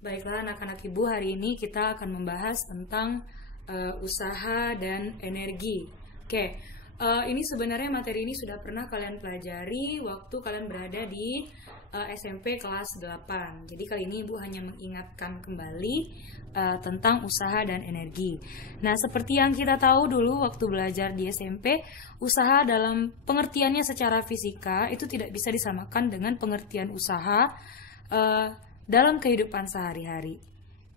Baiklah anak-anak ibu, hari ini kita akan membahas tentang usaha dan energi. Oke, ini sebenarnya materi ini sudah pernah kalian pelajari waktu kalian berada di SMP kelas 8. Jadi kali ini ibu hanya mengingatkan kembali tentang usaha dan energi. Nah, seperti yang kita tahu dulu waktu belajar di SMP, usaha dalam pengertiannya secara fisika itu tidak bisa disamakan dengan pengertian usaha dalam kehidupan sehari-hari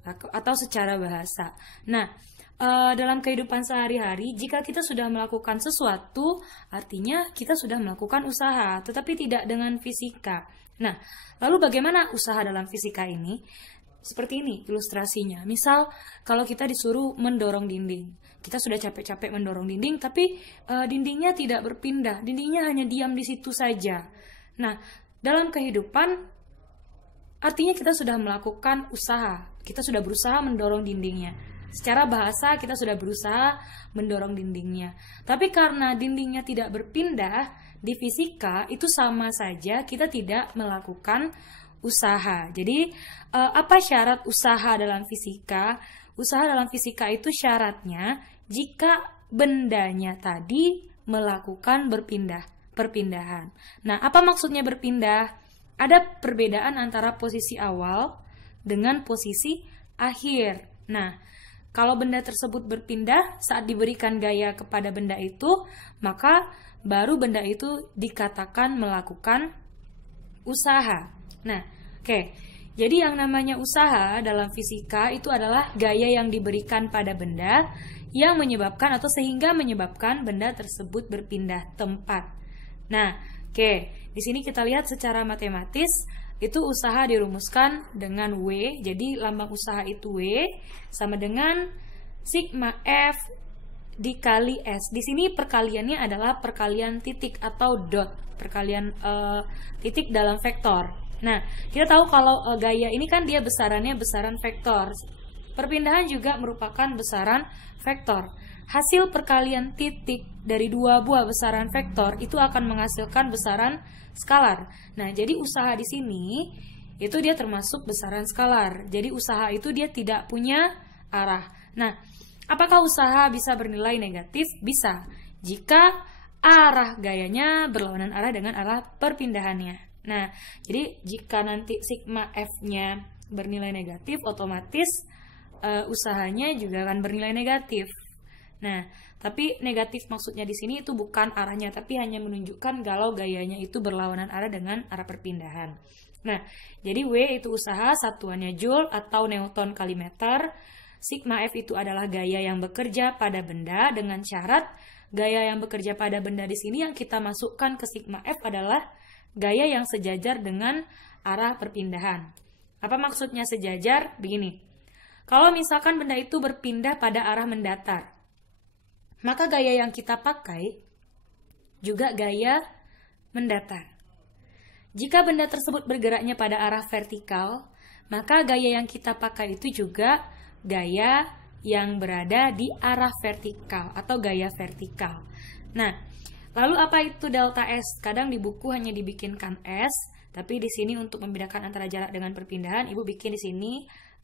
atau secara bahasa. Nah, dalam kehidupan sehari-hari, jika kita sudah melakukan sesuatu, artinya kita sudah melakukan usaha, tetapi tidak dengan fisika. Nah, lalu bagaimana usaha dalam fisika ini? Seperti ini ilustrasinya. Misal, kalau kita disuruh mendorong dinding, kita sudah capek-capek mendorong dinding, tapi dindingnya tidak berpindah, dindingnya hanya diam di situ saja. Nah, dalam kehidupan artinya kita sudah melakukan usaha, kita sudah berusaha mendorong dindingnya. Secara bahasa kita sudah berusaha mendorong dindingnya. Tapi karena dindingnya tidak berpindah, di fisika itu sama saja kita tidak melakukan usaha. Jadi apa syarat usaha dalam fisika? Usaha dalam fisika itu syaratnya jika bendanya tadi melakukan perpindahan. Nah, apa maksudnya berpindah? Ada perbedaan antara posisi awal dengan posisi akhir. Nah, kalau benda tersebut berpindah saat diberikan gaya kepada benda itu, maka baru benda itu dikatakan melakukan usaha. Nah, oke. Jadi yang namanya usaha dalam fisika itu adalah gaya yang diberikan pada benda yang menyebabkan atau sehingga menyebabkan benda tersebut berpindah tempat. Nah, oke. Di sini kita lihat secara matematis itu usaha dirumuskan dengan W. Jadi lambang usaha itu W sama dengan sigma F dikali S. Di sini perkaliannya adalah perkalian titik atau dot, perkalian titik dalam vektor. Nah, kita tahu kalau gaya ini kan dia besarannya besaran vektor. Perpindahan juga merupakan besaran vektor. Hasil perkalian titik dari dua buah besaran vektor itu akan menghasilkan besaran skalar. Nah, jadi usaha di sini itu dia termasuk besaran skalar. Jadi usaha itu dia tidak punya arah. Nah, apakah usaha bisa bernilai negatif? Bisa. Jika arah gayanya berlawanan arah dengan arah perpindahannya. Nah, jadi jika nanti sigma F-nya bernilai negatif, otomatis usahanya juga akan bernilai negatif. Nah, tapi negatif maksudnya di sini itu bukan arahnya, tapi hanya menunjukkan kalau gayanya itu berlawanan arah dengan arah perpindahan. Nah, jadi W itu usaha, satuannya Joule atau Newton kali meter. Sigma F itu adalah gaya yang bekerja pada benda dengan syarat gaya yang bekerja pada benda di sini yang kita masukkan ke sigma F adalah gaya yang sejajar dengan arah perpindahan. Apa maksudnya sejajar? Begini. Kalau misalkan benda itu berpindah pada arah mendatar, maka gaya yang kita pakai juga gaya mendatar. Jika benda tersebut bergeraknya pada arah vertikal, maka gaya yang kita pakai itu juga gaya yang berada di arah vertikal atau gaya vertikal. Nah, lalu apa itu delta S? Kadang di buku hanya dibikinkan S, tapi di sini untuk membedakan antara jarak dengan perpindahan, ibu bikin di sini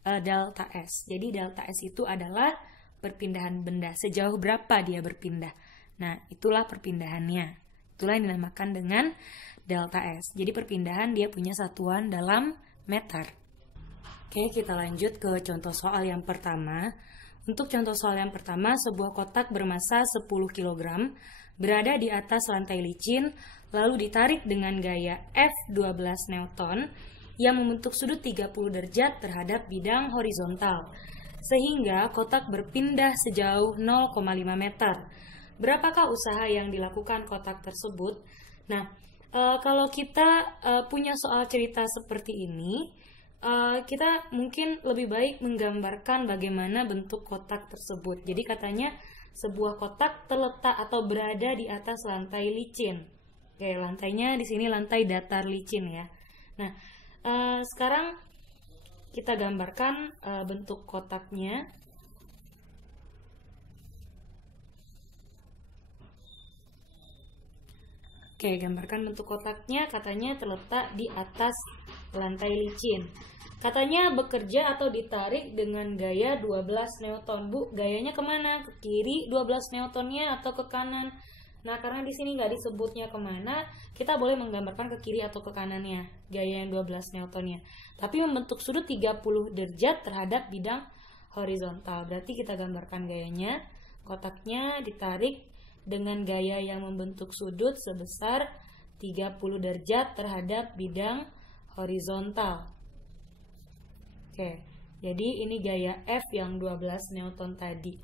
delta S. Jadi delta S itu adalah perpindahan benda, sejauh berapa dia berpindah. Nah, itulah perpindahannya. Itulah yang dinamakan dengan delta S. Jadi perpindahan dia punya satuan dalam meter. Oke, kita lanjut ke contoh soal yang pertama. Untuk contoh soal yang pertama, sebuah kotak bermassa 10 kg berada di atas lantai licin, lalu ditarik dengan gaya F12 Newton yang membentuk sudut 30 derajat terhadap bidang horizontal, sehingga kotak berpindah sejauh 0,5 meter. Berapakah usaha yang dilakukan kotak tersebut? Nah, kalau kita punya soal cerita seperti ini, kita mungkin lebih baik menggambarkan bagaimana bentuk kotak tersebut. Jadi katanya sebuah kotak terletak atau berada di atas lantai licin. Oke, lantainya di sini lantai datar licin ya. Nah, sekarang kita gambarkan bentuk kotaknya. Oke, gambarkan bentuk kotaknya, katanya terletak di atas lantai licin. Katanya bekerja atau ditarik dengan gaya 12 Newton. Bu, gayanya kemana? Ke kiri 12 Newtonnya atau ke kanan? Nah, karena di sini nggak disebutnya kemana, kita boleh menggambarkan ke kiri atau ke kanannya, gaya yang 12 Newtonnya. Tapi membentuk sudut 30 derajat terhadap bidang horizontal. Berarti kita gambarkan gayanya. Kotaknya ditarik dengan gaya yang membentuk sudut sebesar 30 derajat terhadap bidang horizontal. Oke, jadi ini gaya F yang 12 Newton tadi.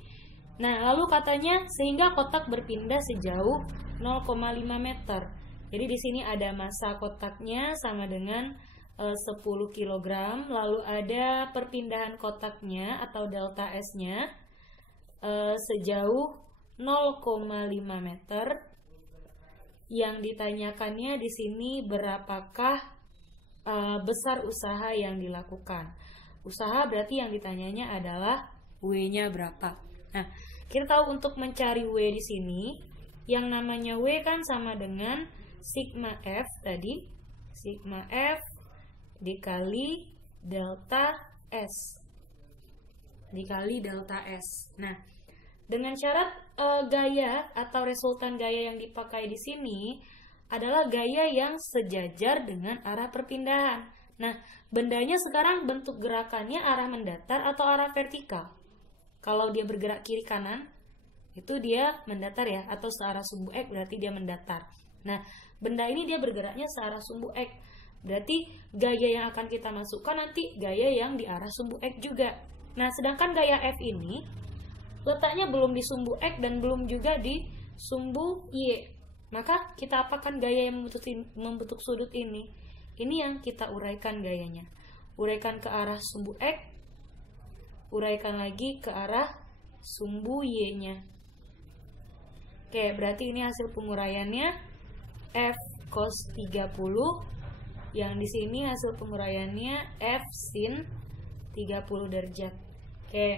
Nah, lalu katanya sehingga kotak berpindah sejauh 0,5 meter. Jadi di sini ada massa kotaknya sama dengan 10 kg, lalu ada perpindahan kotaknya atau delta S-nya sejauh 0,5 meter. Yang ditanyakannya di sini berapakah besar usaha yang dilakukan. Usaha berarti yang ditanyanya adalah W-nya berapa. Nah, kita tahu untuk mencari W di sini, yang namanya W kan sama dengan sigma F tadi, sigma F dikali delta S, dikali delta S. Nah, dengan syarat gaya atau resultan gaya yang dipakai di sini adalah gaya yang sejajar dengan arah perpindahan. Nah, bendanya sekarang bentuk gerakannya arah mendatar atau arah vertikal. Kalau dia bergerak kiri kanan, itu dia mendatar ya, atau searah sumbu X berarti dia mendatar. Nah, benda ini dia bergeraknya searah sumbu X. Berarti gaya yang akan kita masukkan nanti gaya yang di arah sumbu X juga. Nah, sedangkan gaya F ini letaknya belum di sumbu X dan belum juga di sumbu Y. Maka kita apakan gaya yang membentuk sudut ini? Ini yang kita uraikan gayanya. Uraikan ke arah sumbu X, uraikan lagi ke arah sumbu Y-nya. Oke, berarti ini hasil penguraiannya F cos 30. Yang di sini hasil penguraiannya F sin 30 derajat. Oke.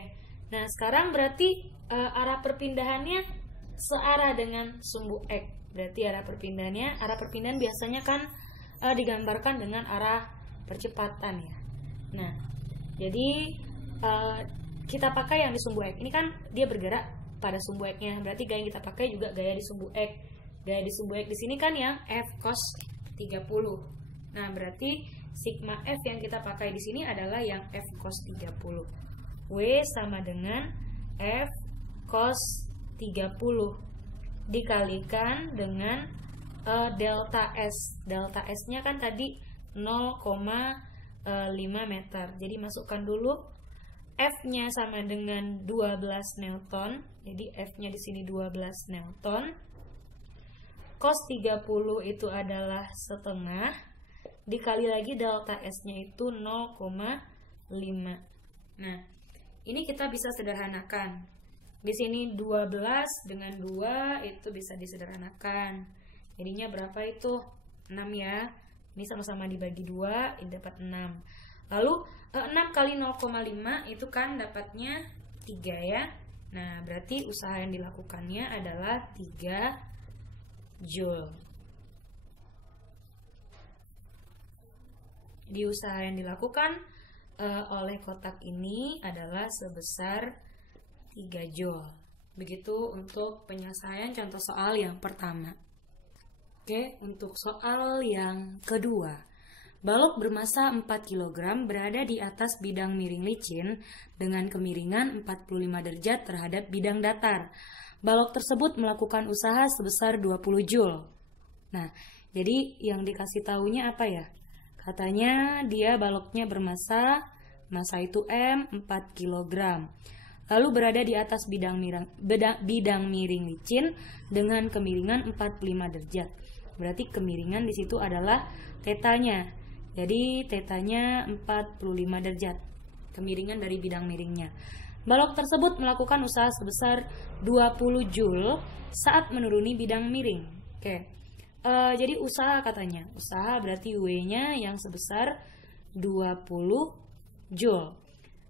Nah, sekarang berarti arah perpindahannya searah dengan sumbu X. Berarti arah perpindahan biasanya kan digambarkan dengan arah percepatan ya. Nah, jadi kita pakai yang di sumbu X. Ini kan dia bergerak pada sumbu X-nya. Berarti gaya yang kita pakai juga gaya di sumbu X. Gaya di sumbu X di sini kan yang F cos 30. Nah, berarti sigma F yang kita pakai di sini adalah yang F cos 30. W sama dengan F cos 30 dikalikan dengan delta S. Delta S-nya kan tadi 0,5 meter. Jadi masukkan dulu F-nya sama dengan 12 Newton. Jadi F-nya di sini 12 Newton. Cos 30 itu adalah setengah. Dikali lagi delta S-nya itu 0,5. Nah, ini kita bisa sederhanakan. Di sini 12 dengan 2 itu bisa disederhanakan. Jadinya berapa itu? 6 ya. Ini sama-sama dibagi 2, ini dapat 6. Lalu 6 kali 0,5 itu kan dapatnya 3 ya. Nah, berarti usaha yang dilakukannya adalah 3 Joule. Di usaha yang dilakukan oleh kotak ini adalah sebesar 3 Joule. Begitu untuk penyelesaian contoh soal yang pertama. Oke, untuk soal yang kedua. Balok bermasa 4 kg berada di atas bidang miring licin dengan kemiringan 45 derajat terhadap bidang datar. Balok tersebut melakukan usaha sebesar 20 Joule. Nah, jadi yang dikasih taunya apa ya? Katanya dia baloknya bermasa, massa itu M, 4 kg. Lalu berada di atas bidang miring licin dengan kemiringan 45 derajat. Berarti kemiringan di situ adalah tetanya. Jadi tetanya 45 derajat. Kemiringan dari bidang miringnya. Balok tersebut melakukan usaha sebesar 20 Joule saat menuruni bidang miring. Oke. Jadi usaha katanya. Usaha berarti W-nya yang sebesar 20 Joule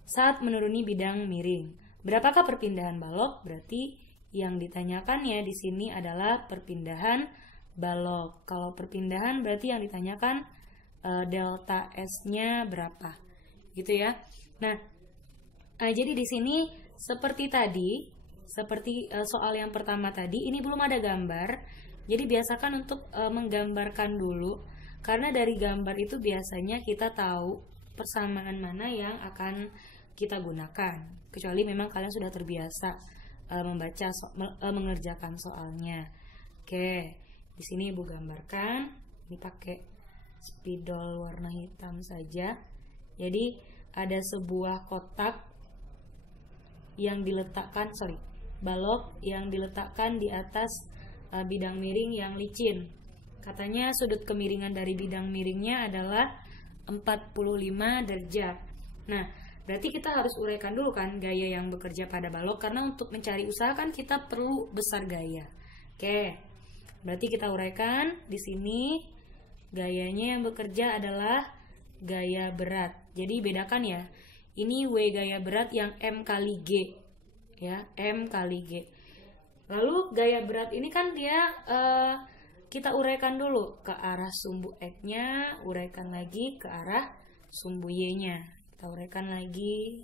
saat menuruni bidang miring. Berapakah perpindahan balok? Berarti yang ditanyakan ya di sini adalah perpindahan balok. Kalau perpindahan berarti yang ditanyakan delta S-nya berapa. gitu ya. Nah, jadi di sini seperti tadi, soal yang pertama tadi, ini belum ada gambar. Jadi biasakan untuk menggambarkan dulu, karena dari gambar itu biasanya kita tahu persamaan mana yang akan kita gunakan. Kecuali memang kalian sudah terbiasa mengerjakan soalnya. Oke, di sini Ibu gambarkan. Ini pakai spidol warna hitam saja. Jadi ada sebuah kotak yang diletakkan, balok yang diletakkan di atas bidang miring yang licin. Katanya sudut kemiringan dari bidang miringnya adalah 45 derajat. Nah, berarti kita harus uraikan dulu kan gaya yang bekerja pada balok, karena untuk mencari usaha kan kita perlu besar gaya. Oke, berarti kita uraikan di sini gayanya yang bekerja adalah gaya berat. Jadi bedakan ya. Ini W gaya berat yang M kali G, ya, M kali G. Lalu gaya berat ini kan dia kita uraikan dulu ke arah sumbu X-nya, uraikan lagi ke arah sumbu Y-nya. Kita uraikan lagi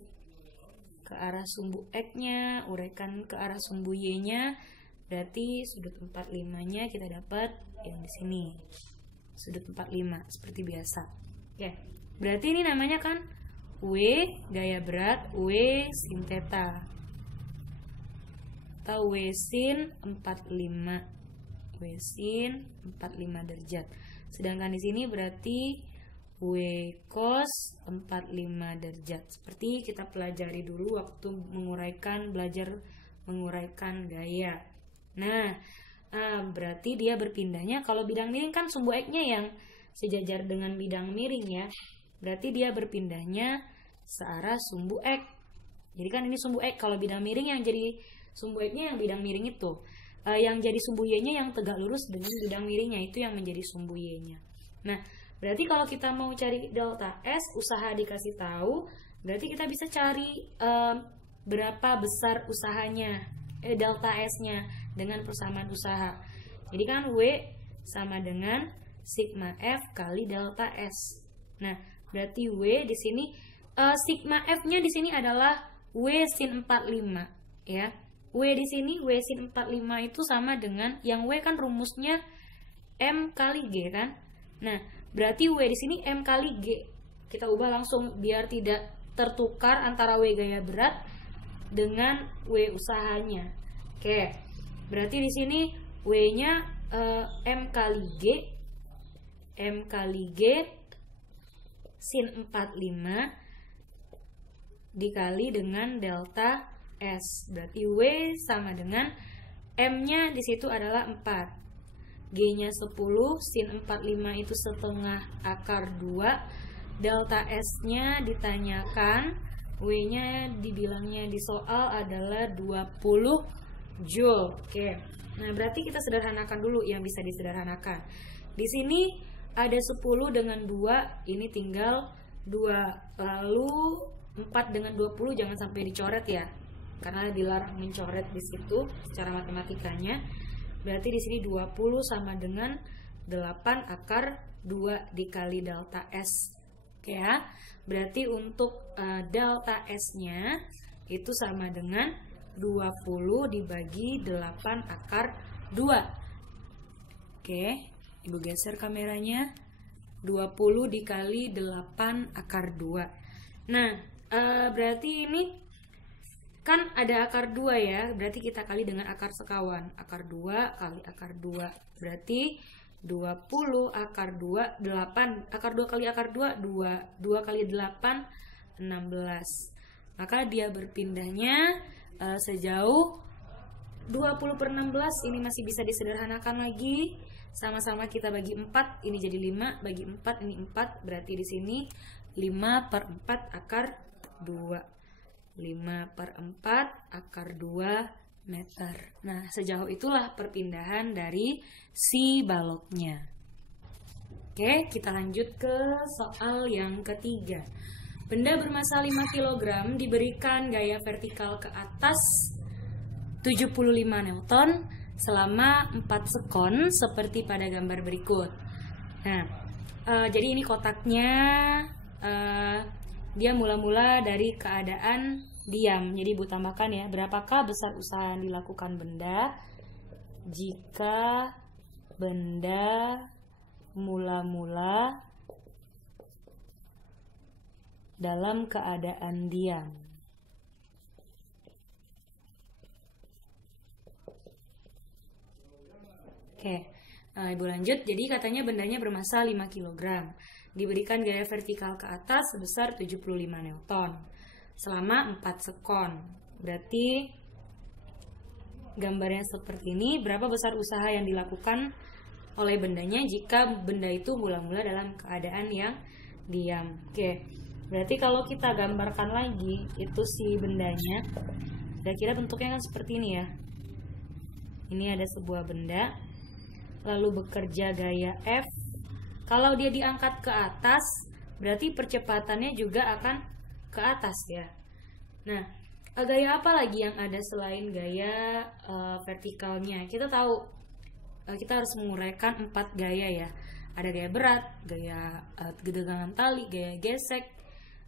ke arah sumbu X-nya, uraikan ke arah sumbu Y-nya. Berarti sudut 45-nya kita dapat yang di sini. Sudut 45 seperti biasa. Oke. Berarti ini namanya kan W gaya berat W sin theta atau W sin 45, W sin 45 derajat. Sedangkan di sini berarti W cos 45 derajat. Seperti kita pelajari dulu waktu belajar menguraikan gaya. Nah, berarti dia berpindahnya, kalau bidang miring kan sumbu X-nya yang sejajar dengan bidang miring ya. Berarti dia berpindahnya searah sumbu X. Jadi kan ini sumbu X, kalau bidang miring yang jadi sumbu X-nya yang bidang miring itu. Yang jadi sumbu Y-nya yang tegak lurus dengan bidang miringnya, itu yang menjadi sumbu Y-nya. Nah, berarti kalau kita mau cari delta S, usaha dikasih tahu, berarti kita bisa cari berapa besar usahanya, delta S-nya dengan persamaan usaha. Jadi kan W sama dengan sigma F kali delta S. Nah, berarti W di sini sigma F-nya di sini adalah W sin 45 ya. W di sini W sin 45 itu sama dengan yang W kan rumusnya M kali G kan. Nah, berarti W di sini M kali G. Kita ubah langsung biar tidak tertukar antara W gaya berat dengan W usahanya. Oke. Berarti di sini W-nya M kali G sin 45 dikali dengan delta S. Berarti W sama dengan M-nya di situ adalah 4. G-nya 10, sin 45 itu setengah akar 2. Delta S-nya ditanyakan, W-nya dibilangnya di soal adalah 20 Joule. Oke. Nah, berarti kita sederhanakan dulu yang bisa disederhanakan. Di sini ada 10 dengan 2, ini tinggal 2. Lalu 4 dengan 20 jangan sampai dicoret ya, karena dilarang mencoret di situ secara matematikanya. Berarti di sini 20 sama dengan 8 akar 2 dikali delta S. Oke ya. Berarti untuk delta S-nya itu sama dengan 20 dibagi 8 akar 2. Oke, Ibu geser kameranya. 20 dikali 8 akar 2. Nah, berarti ini kan ada akar 2 ya. Berarti kita kali dengan akar sekawan. Akar 2 kali akar 2. Berarti 20 akar 2, 8. Akar 2 kali akar 2, 2. 2 kali 8, 16. Maka dia berpindahnya sejauh 20 per 16. Ini masih bisa disederhanakan lagi. Sama-sama kita bagi 4. Ini jadi 5. Bagi 4, ini 4. Berarti di sini 5 per 4 akar 2. 5 per 4 akar 2 meter. Nah, sejauh itulah perpindahan dari si baloknya. Oke, kita lanjut ke soal yang ketiga. Benda bermassa 5 kg diberikan gaya vertikal ke atas 75 Newton selama 4 sekon seperti pada gambar berikut. Nah, jadi ini kotaknya dia mula-mula dari keadaan diam. Jadi Ibu tambahkan ya, berapakah besar usaha yang dilakukan benda jika benda mula-mula dalam keadaan diam. Oke, Ibu lanjut. Jadi katanya bendanya bermassa 5 kg, diberikan gaya vertikal ke atas sebesar 75 Newton selama 4 sekon. Berarti gambarnya seperti ini. Berapa besar usaha yang dilakukan oleh bendanya jika benda itu mula-mula dalam keadaan yang diam. Oke, berarti kalau kita gambarkan lagi itu si bendanya, kira-kira bentuknya kan seperti ini ya. Ini ada sebuah benda, lalu bekerja gaya F. Kalau dia diangkat ke atas, berarti percepatannya juga akan ke atas ya. Nah, gaya apa lagi yang ada selain gaya vertikalnya? Kita tahu kita harus menguraikan 4 gaya ya. Ada gaya berat, gaya gegangan tali, gaya gesek,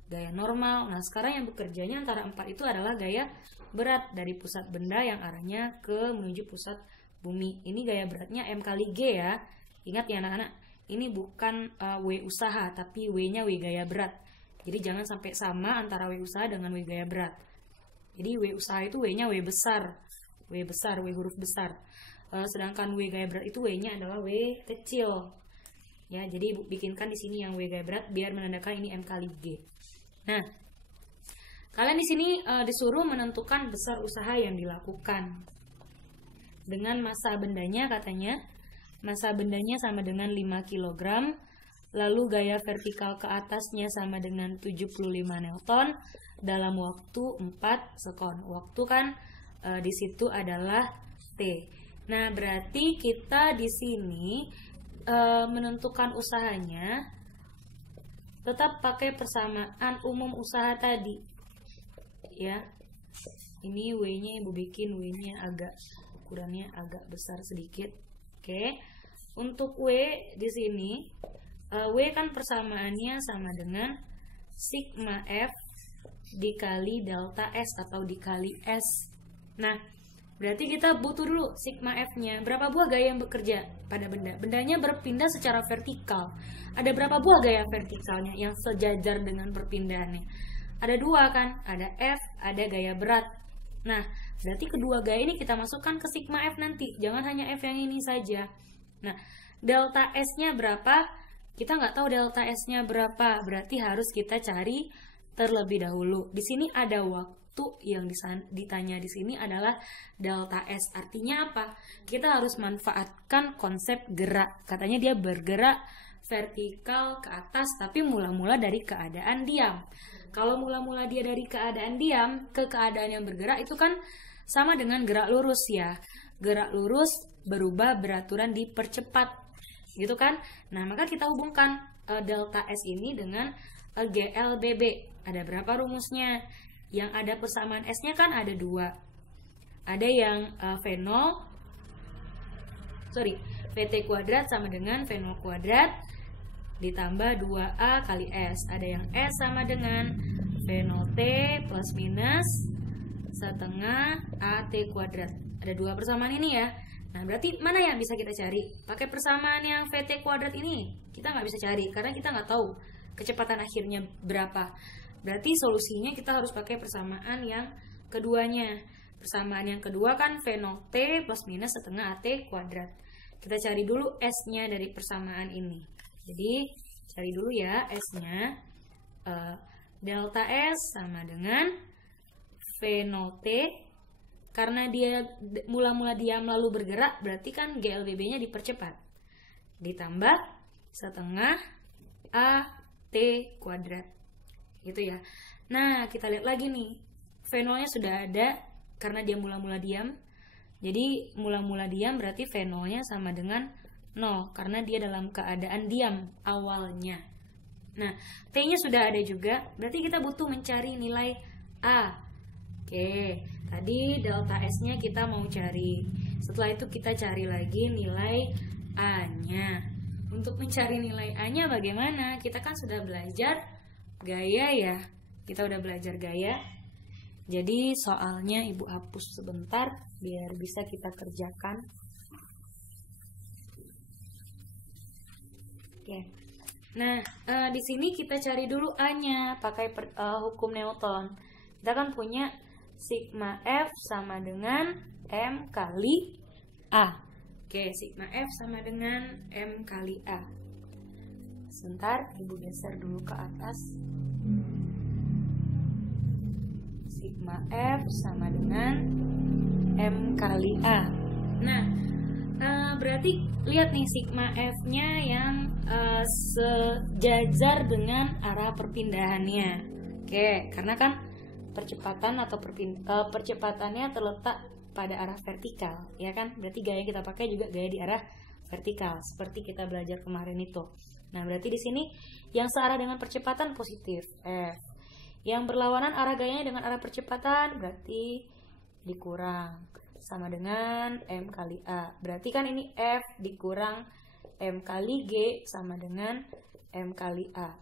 gaya normal. Nah, sekarang yang bekerjanya antara 4 itu adalah gaya berat dari pusat benda yang arahnya menuju pusat bumi. Ini gaya beratnya M kali G ya. Ingat ya anak-anak, ini bukan W usaha, tapi W-nya W gaya berat. Jadi jangan sampai sama antara W usaha dengan W gaya berat. Jadi W usaha itu W-nya W besar, W huruf besar. Sedangkan W gaya berat itu W-nya adalah W kecil. Ya, jadi Ibu bikinkan di sini yang W gaya berat biar menandakan ini M kali G. Nah, kalian di sini disuruh menentukan besar usaha yang dilakukan. Dengan massa bendanya katanya, massa bendanya sama dengan 5 kg, lalu gaya vertikal ke atasnya sama dengan 75 Newton dalam waktu 4 sekon. Waktu kan di situ adalah T. Nah, berarti kita di sini menentukan usahanya tetap pakai persamaan umum usaha tadi. Ya. Ini W-nya Ibu bikin W-nya ukurannya agak besar sedikit. Oke. Untuk W di sini W kan persamaannya sama dengan sigma F dikali delta S atau dikali S. Nah, berarti kita butuh dulu sigma F-nya. Berapa buah gaya yang bekerja pada benda? Bendanya berpindah secara vertikal. Ada berapa buah gaya vertikalnya yang sejajar dengan perpindahannya? Ada 2 kan? Ada F, ada gaya berat. Nah, berarti kedua gaya ini kita masukkan ke sigma F nanti. Jangan hanya F yang ini saja. Nah, delta S-nya berapa? Kita nggak tahu delta S-nya berapa. Berarti harus kita cari terlebih dahulu. Di sini ada waktu yang ditanya di sini adalah delta S. Artinya apa? Kita harus manfaatkan konsep gerak. Katanya dia bergerak vertikal ke atas tapi mula-mula dari keadaan diam. Kalau mula-mula dia dari keadaan diam ke keadaan yang bergerak itu kan sama dengan gerak lurus ya. Gerak lurus berubah beraturan dipercepat. Gitu kan? Nah, maka kita hubungkan delta S ini dengan GLBB. Ada berapa rumusnya? Yang ada persamaan S-nya kan ada 2. Ada yang VT kuadrat sama dengan V0 kuadrat ditambah 2A kali S. Ada yang S sama dengan V0T plus minus setengah AT kuadrat. Ada 2 persamaan ini ya. Nah, berarti mana yang bisa kita cari? Pakai persamaan yang VT kuadrat ini kita nggak bisa cari karena kita nggak tahu kecepatan akhirnya berapa. Berarti solusinya kita harus pakai persamaan yang keduanya. Persamaan yang kedua kan V0T plus minus setengah AT kuadrat. Kita cari dulu S-nya dari persamaan ini. Jadi cari dulu ya S-nya. Delta S sama dengan V0T. Karena dia mula-mula diam lalu bergerak, berarti kan GLBB-nya dipercepat. Ditambah setengah AT kuadrat. Gitu ya. Nah, kita lihat lagi nih. V0-nya sudah ada karena dia mula-mula diam. Jadi mula-mula diam berarti V0-nya sama dengan 0 karena dia dalam keadaan diam awalnya. Nah, T-nya sudah ada juga, berarti kita butuh mencari nilai A. Oke, tadi delta S-nya kita mau cari. Setelah itu kita cari lagi nilai A-nya. Untuk mencari nilai A-nya bagaimana? Kita kan sudah belajar gaya ya. kita udah belajar gaya. Jadi soalnya Ibu hapus sebentar biar bisa kita kerjakan. Oke. Nah, di sini kita cari dulu A-nya pakai hukum Newton. Kita kan punya sigma F sama dengan M kali A. Oke, sigma F sama dengan M kali A. Sebentar, Ibu geser dulu ke atas. Sigma F sama dengan M kali A. Nah, berarti lihat nih sigma F-nya yang sejajar dengan arah perpindahannya. Oke, karena kan percepatan atau percepatannya terletak pada arah vertikal, ya kan? Berarti gaya kita pakai juga gaya di arah vertikal, seperti kita belajar kemarin itu. Nah, berarti di sini yang searah dengan percepatan positif F. Yang berlawanan arah gayanya dengan arah percepatan berarti dikurang, sama dengan M kali A. Berarti kan ini F dikurang M kali G sama dengan M kali A.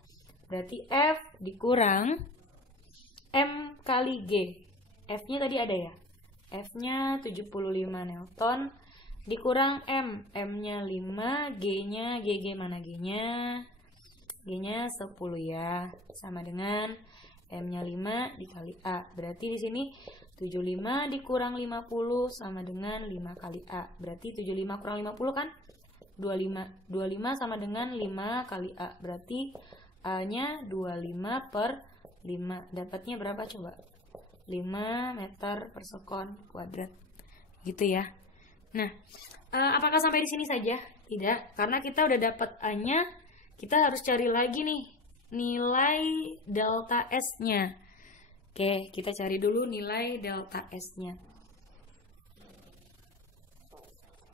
Berarti F dikurang M kali G. F-nya tadi ada ya? F-nya 75 Newton dikurang M. M-nya 5, G-nya, GG mana G-nya? G-nya 10 ya. Sama dengan M-nya 5 dikali A. Berarti di sini 75 dikurang 50 sama dengan 5 kali A. Berarti 75 kurang 50 kan? 25. 25 sama dengan 5 kali A. Berarti A-nya 25 per 5. Dapatnya berapa coba? 5 meter per sekon kuadrat. Gitu ya. Nah, apakah sampai di sini saja? Tidak, karena kita udah dapat A-nya. Kita harus cari lagi nih nilai delta S-nya. Oke, kita cari dulu nilai delta S-nya.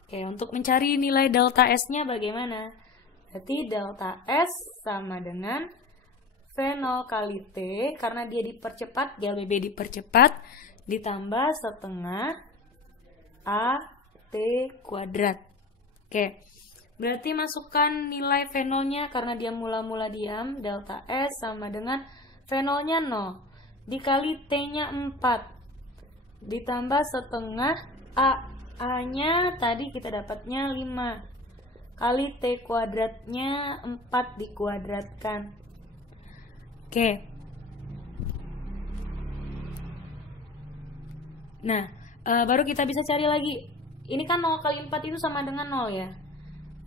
Oke, untuk mencari nilai delta S-nya bagaimana? Berarti delta S sama dengan V0 kali T, karena dia dipercepat, GLBB dipercepat, ditambah setengah AT kuadrat. Oke, berarti masukkan nilai V0-nya karena dia mula-mula diam, delta S sama dengan V0-nya 0, dikali T-nya 4, ditambah setengah A. A-nya tadi kita dapatnya 5, kali T kuadratnya 4 dikuadratkan. Oke. Nah, baru kita bisa cari lagi. Ini kan 0 kali 4 itu sama dengan 0 ya.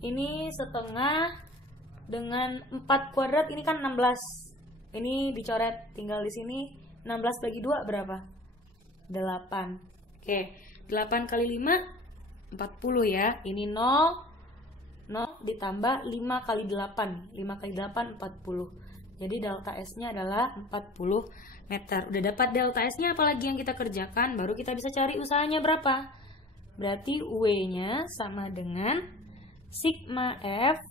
Ini setengah dengan 4 kuadrat, ini kan 16. Ini dicoret, tinggal di sini 16 bagi 2 berapa? 8. Oke, 8 kali 5 40 ya. Ini 0 ditambah 5 kali 8. 5 kali 8 40. Jadi delta S-nya adalah 40 meter. Udah dapat delta S-nya, apalagi yang kita kerjakan? Baru kita bisa cari usahanya berapa. Berarti W-nya sama dengan sigma F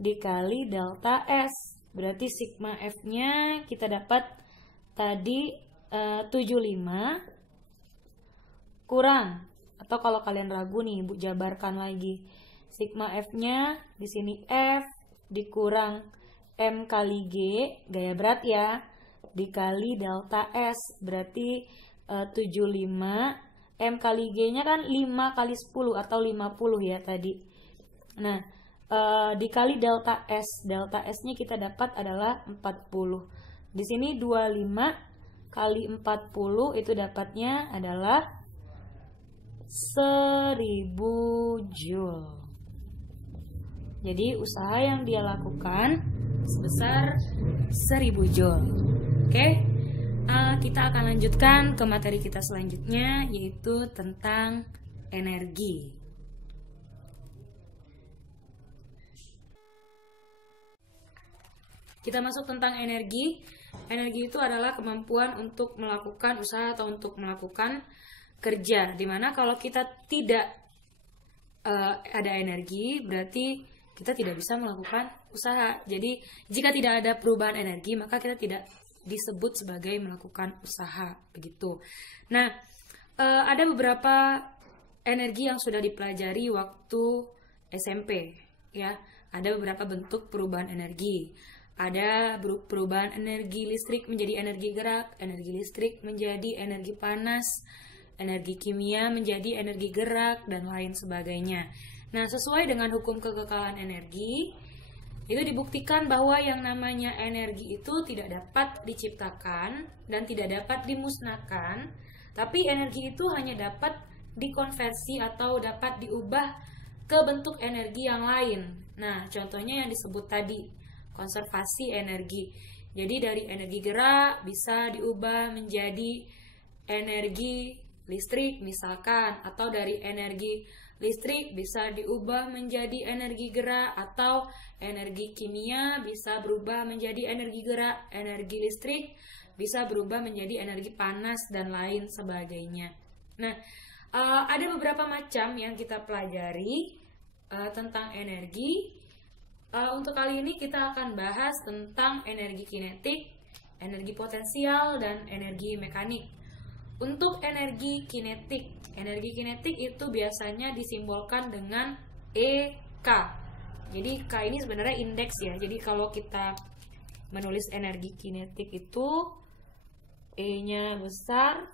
dikali delta S. Berarti sigma F-nya kita dapat tadi 75 kurang, atau kalau kalian ragu nih, Ibu jabarkan lagi. Sigma F-nya di sini F dikurang M kali G, gaya berat ya, dikali delta S. Berarti 75, M kali G-nya kan 5 kali 10 atau 50 ya tadi. Nah, dikali delta S. Delta S-nya kita dapat adalah 40. Di sini 25 kali 40 itu dapatnya adalah 1000 Joule. Jadi usaha yang dia lakukan sebesar 1000 Joule. Oke, kita akan lanjutkan ke materi kita selanjutnya, yaitu tentang energi. Kita masuk tentang energi. Energi itu adalah kemampuan untuk melakukan usaha atau untuk melakukan kerja. Dimana kalau kita tidak ada energi, berarti kita tidak bisa melakukan usaha. Jadi jika tidak ada perubahan energi, maka kita tidak disebut sebagai melakukan usaha, begitu. Nah, ada beberapa energi yang sudah dipelajari waktu SMP, ya. Ada beberapa bentuk perubahan energi. Ada perubahan energi listrik menjadi energi gerak, energi listrik menjadi energi panas, energi kimia menjadi energi gerak, dan lain sebagainya. Nah, sesuai dengan hukum kekekalan energi, itu dibuktikan bahwa yang namanya energi itu tidak dapat diciptakan dan tidak dapat dimusnahkan, tapi energi itu hanya dapat dikonversi atau dapat diubah ke bentuk energi yang lain. Nah, contohnya yang disebut tadi, konservasi energi. Jadi dari energi gerak bisa diubah menjadi energi listrik misalkan, atau dari energi listrik bisa diubah menjadi energi gerak, atau energi kimia bisa berubah menjadi energi gerak, energi listrik bisa berubah menjadi energi panas, dan lain sebagainya. Nah, ada beberapa macam yang kita pelajari tentang energi. Untuk kali ini kita akan bahas tentang energi kinetik, energi potensial, dan energi mekanik. Untuk energi kinetik itu biasanya disimbolkan dengan EK. Jadi K ini sebenarnya indeks ya. Jadi kalau kita menulis energi kinetik itu E-nya besar,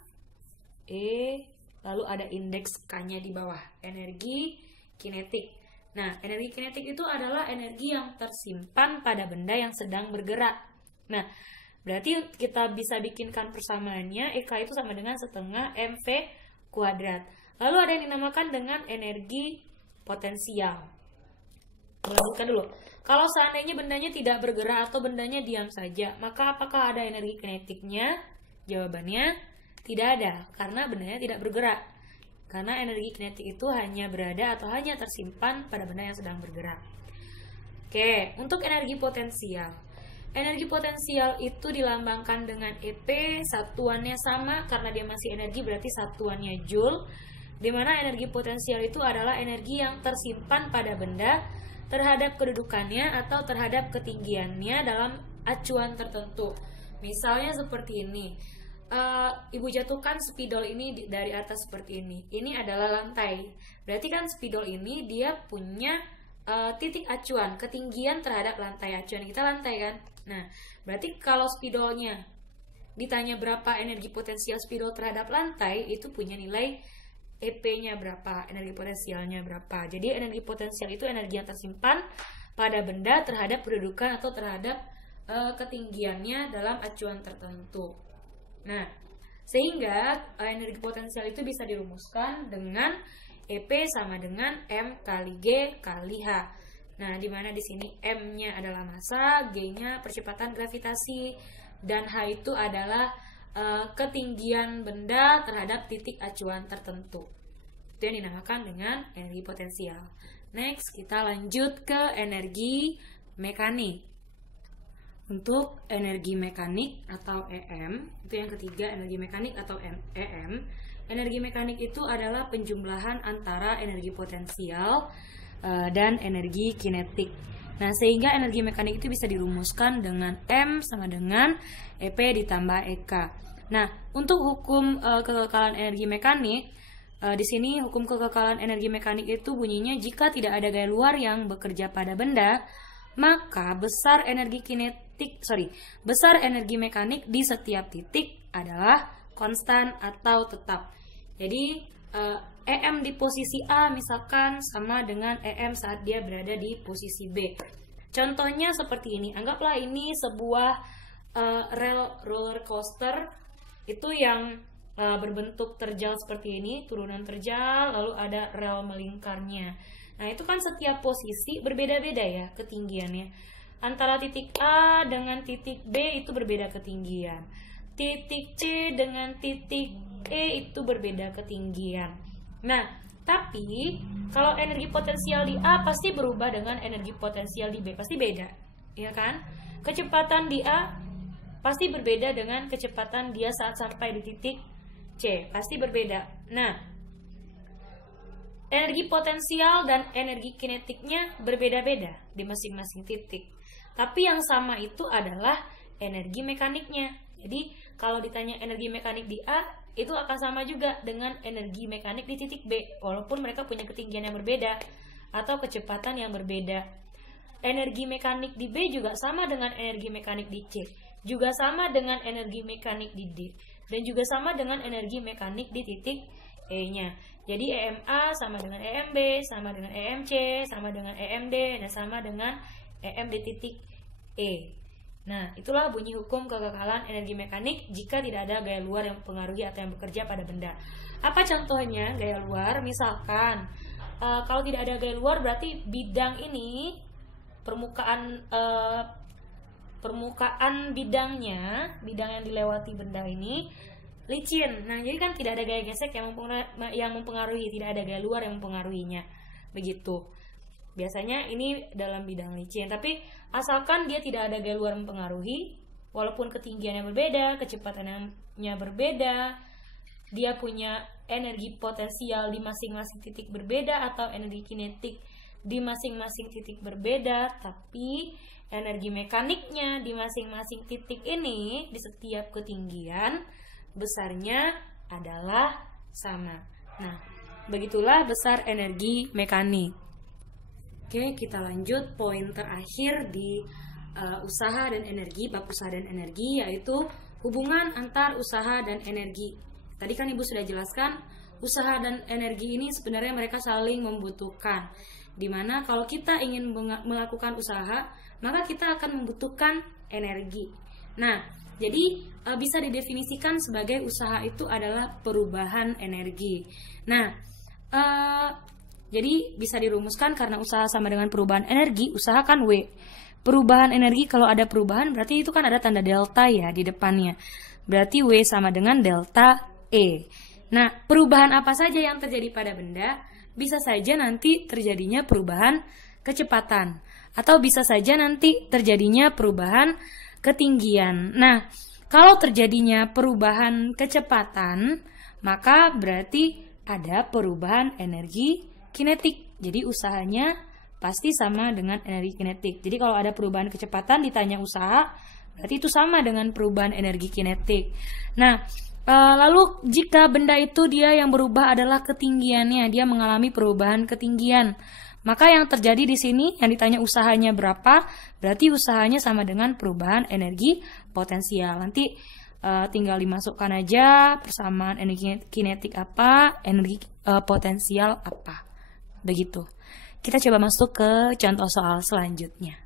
E, lalu ada indeks K-nya di bawah, energi kinetik. Nah, energi kinetik itu adalah energi yang tersimpan pada benda yang sedang bergerak. Nah, berarti kita bisa bikinkan persamaannya, EK itu sama dengan setengah mv kuadrat. Lalu ada yang dinamakan dengan energi potensial. Melanjutkan dulu. Kalau seandainya bendanya tidak bergerak atau bendanya diam saja, maka apakah ada energi kinetiknya? Jawabannya tidak ada, karena bendanya tidak bergerak. Karena energi kinetik itu hanya berada atau hanya tersimpan pada benda yang sedang bergerak. Oke, untuk energi potensial. Energi potensial itu dilambangkan dengan EP, satuannya sama karena dia masih energi, berarti satuannya Joule. Dimana energi potensial itu adalah energi yang tersimpan pada benda terhadap kedudukannya atau terhadap ketinggiannya dalam acuan tertentu. Misalnya seperti ini. Ibu jatuhkan spidol ini dari atas seperti ini. Ini adalah lantai. Berarti kan spidol ini dia punya titik acuan, ketinggian terhadap lantai. Acuan kita lantai kan. Nah, berarti kalau spidolnya ditanya berapa energi potensial spidol terhadap lantai, itu punya nilai EP-nya berapa, energi potensialnya berapa. Jadi energi potensial itu energi yang tersimpan pada benda terhadap kedudukan atau terhadap ketinggiannya dalam acuan tertentu. Nah, sehingga energi potensial itu bisa dirumuskan dengan EP sama dengan M kali G kali H. Nah, di mana di sini M-nya adalah massa, G-nya percepatan gravitasi, dan H itu adalah ketinggian benda terhadap titik acuan tertentu. Itu yang dinamakan dengan energi potensial. Next, kita lanjut ke energi mekanik. Untuk energi mekanik atau EM, itu yang ketiga, energi mekanik atau EM. Energi mekanik itu adalah penjumlahan antara energi potensial dan energi kinetik. Nah, sehingga energi mekanik itu bisa dirumuskan dengan M sama dengan EP ditambah EK. Nah, untuk hukum kekekalan energi mekanik, di sini hukum kekekalan energi mekanik itu bunyinya jika tidak ada gaya luar yang bekerja pada benda, maka besar energi mekanik di setiap titik adalah konstan atau tetap. Jadi EM di posisi A misalkan sama dengan EM saat dia berada di posisi B. Contohnya seperti ini. Anggaplah ini sebuah rel roller coaster itu yang berbentuk terjal seperti ini, turunan terjal, lalu ada rel melingkarnya. Nah, itu kan setiap posisi berbeda-beda ya ketinggiannya. Antara titik A dengan titik B itu berbeda ketinggian. Titik C dengan titik E itu berbeda ketinggian. Nah, tapi kalau energi potensial di A pasti berubah dengan energi potensial di B, pasti beda, ya kan? Kecepatan di A pasti berbeda dengan kecepatan dia saat sampai di titik C, pasti berbeda. Nah, energi potensial dan energi kinetiknya berbeda-beda di masing-masing titik. Tapi yang sama itu adalah energi mekaniknya. Jadi kalau ditanya energi mekanik di A, itu akan sama juga dengan energi mekanik di titik B, walaupun mereka punya ketinggian yang berbeda atau kecepatan yang berbeda. energi mekanik di B juga sama dengan energi mekanik di C, juga sama dengan energi mekanik di D, dan juga sama dengan energi mekanik di titik E-nya. Jadi EMA sama dengan EMB, sama dengan EMC, sama dengan EMD, dan sama dengan EM di titik E. Nah, itulah bunyi hukum kekekalan energi mekanik jika tidak ada gaya luar yang mempengaruhi atau yang bekerja pada benda. Apa contohnya gaya luar? Misalkan, kalau tidak ada gaya luar berarti bidang ini, permukaan bidangnya, bidang yang dilewati benda ini licin. Nah, jadi kan tidak ada gaya gesek yang mempengaruhi, tidak ada gaya luar yang mempengaruhinya. Begitu. Biasanya ini dalam bidang licin, tapi asalkan dia tidak ada gaya luar mempengaruhi, walaupun ketinggiannya berbeda, kecepatannya berbeda, dia punya energi potensial di masing-masing titik berbeda atau energi kinetik di masing-masing titik berbeda, tapi energi mekaniknya di masing-masing titik ini di setiap ketinggian besarnya adalah sama. Nah, begitulah besar energi mekanik. Oke, kita lanjut poin terakhir di usaha dan energi, bab usaha dan energi, yaitu hubungan antar usaha dan energi. Tadi kan Ibu sudah jelaskan, usaha dan energi ini sebenarnya mereka saling membutuhkan. Dimana kalau kita ingin melakukan usaha, maka kita akan membutuhkan energi. Nah, jadi bisa didefinisikan sebagai usaha itu adalah perubahan energi. Nah, jadi bisa dirumuskan karena usaha sama dengan perubahan energi, usaha kan W. Perubahan energi, kalau ada perubahan berarti itu kan ada tanda delta ya di depannya. Berarti W sama dengan delta E. Nah, perubahan apa saja yang terjadi pada benda? Bisa saja nanti terjadinya perubahan kecepatan, atau bisa saja nanti terjadinya perubahan ketinggian. Nah, kalau terjadinya perubahan kecepatan, maka berarti ada perubahan energi kinetik. Jadi usahanya pasti sama dengan energi kinetik. Jadi kalau ada perubahan kecepatan ditanya usaha, berarti itu sama dengan perubahan energi kinetik. Nah, lalu jika benda itu dia yang berubah adalah ketinggiannya, dia mengalami perubahan ketinggian, maka yang terjadi di sini yang ditanya usahanya berapa, berarti usahanya sama dengan perubahan energi potensial. Nanti tinggal dimasukkan aja persamaan energi kinetik apa, energi potensial apa. Begitu. Kita coba masuk ke contoh soal selanjutnya.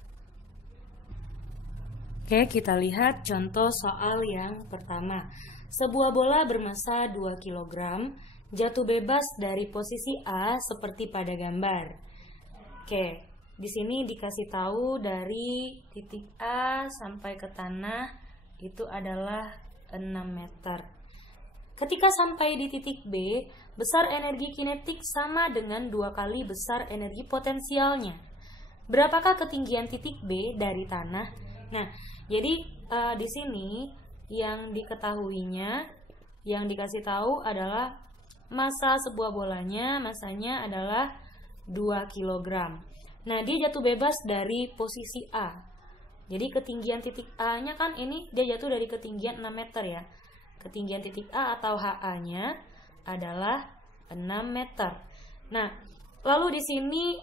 Oke, kita lihat contoh soal yang pertama. Sebuah bola bermassa 2 kg jatuh bebas dari posisi A seperti pada gambar. Oke, di sini dikasih tahu dari titik A sampai ke tanah itu adalah 6 meter. Ketika sampai di titik B, besar energi kinetik sama dengan 2 kali besar energi potensialnya. Berapakah ketinggian titik B dari tanah? Nah, jadi di sini yang diketahuinya, yang dikasih tahu adalah massa sebuah bolanya, massanya adalah 2 kg. Nah, dia jatuh bebas dari posisi A. Jadi ketinggian titik A-nya kan ini dia jatuh dari ketinggian 6 meter ya. Ketinggian titik A atau HA-nya adalah 6 meter. Nah, lalu di sini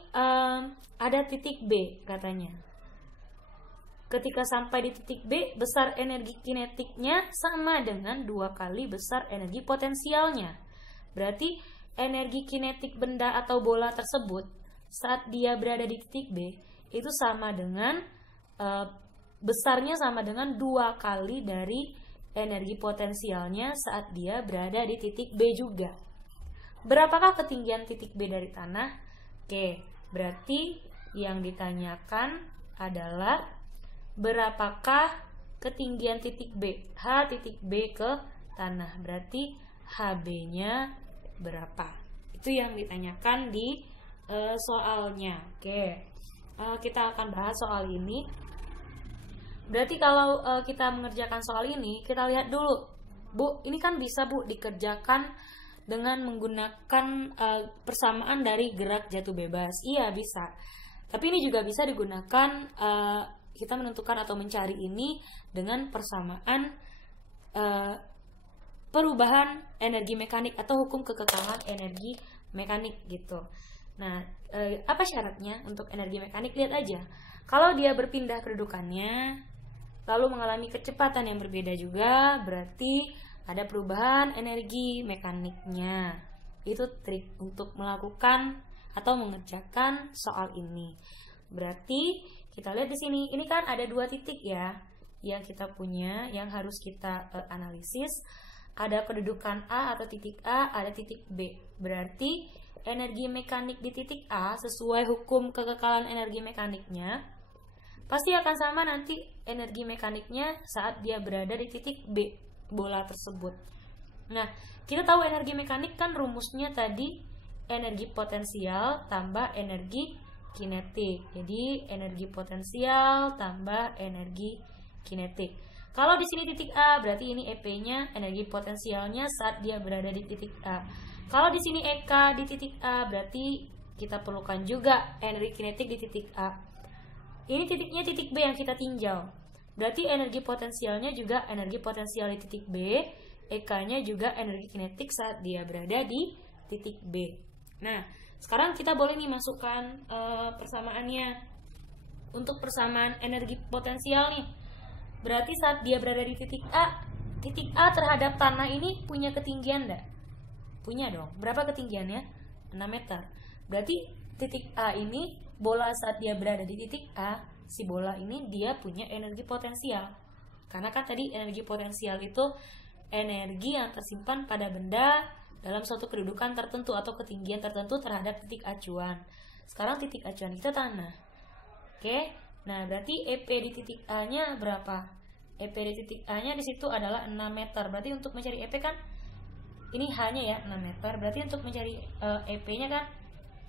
ada titik B katanya. Ketika sampai di titik B, besar energi kinetiknya sama dengan 2 kali besar energi potensialnya. Berarti energi kinetik benda atau bola tersebut saat dia berada di titik B itu sama dengan besarnya sama dengan 2 kali dari energi potensialnya saat dia berada di titik B juga. Berapakah ketinggian titik B dari tanah? Oke, berarti yang ditanyakan adalah berapakah ketinggian titik B, H titik B ke tanah. Berarti HB-nya berapa? Itu yang ditanyakan di soalnya. Oke, kita akan bahas soal ini. Berarti kalau kita mengerjakan soal ini, kita lihat dulu, Bu, ini kan bisa Bu dikerjakan dengan menggunakan persamaan dari gerak jatuh bebas. Iya, bisa. Tapi ini juga bisa digunakan, kita menentukan atau mencari ini dengan persamaan perubahan energi mekanik atau hukum kekekalan energi mekanik gitu. Nah, apa syaratnya untuk energi mekanik? Lihat aja. Kalau dia berpindah kedudukannya lalu mengalami kecepatan yang berbeda juga, berarti ada perubahan energi mekaniknya. Itu trik untuk melakukan atau mengerjakan soal ini. Berarti kita lihat di sini, ini kan ada 2 titik ya yang kita punya, yang harus kita analisis. Ada kedudukan A atau titik A, ada titik B. Berarti energi mekanik di titik A sesuai hukum kekekalan energi mekaniknya pasti akan sama nanti energi mekaniknya saat dia berada di titik B bola tersebut. Nah, kita tahu energi mekanik kan rumusnya tadi energi potensial tambah energi kinetik. Jadi energi potensial tambah energi kinetik. Kalau di sini titik A, berarti ini EP-nya, energi potensialnya saat dia berada di titik A. Kalau di sini EK di titik A, berarti kita perlukan juga energi kinetik di titik A. Ini titiknya titik B yang kita tinjau. Berarti energi potensialnya juga energi potensial di titik B, EK-nya juga energi kinetik saat dia berada di titik B. Nah, sekarang kita boleh nih masukkan persamaannya. Untuk persamaan energi potensial nih, berarti saat dia berada di titik A terhadap tanah ini punya ketinggian enggak? Punya dong. Berapa ketinggiannya? 6 meter. Berarti titik A ini, bola saat dia berada di titik A, si bola ini dia punya energi potensial. Karena kan tadi energi potensial itu energi yang tersimpan pada benda dalam suatu kedudukan tertentu atau ketinggian tertentu terhadap titik acuan. Sekarang titik acuan kita tanah. Oke. Nah, berarti EP di titik A-nya berapa? EP di titik A-nya di situ adalah 6 meter. Berarti untuk mencari EP kan ini H-nya ya 6 meter. Berarti untuk mencari EP-nya kan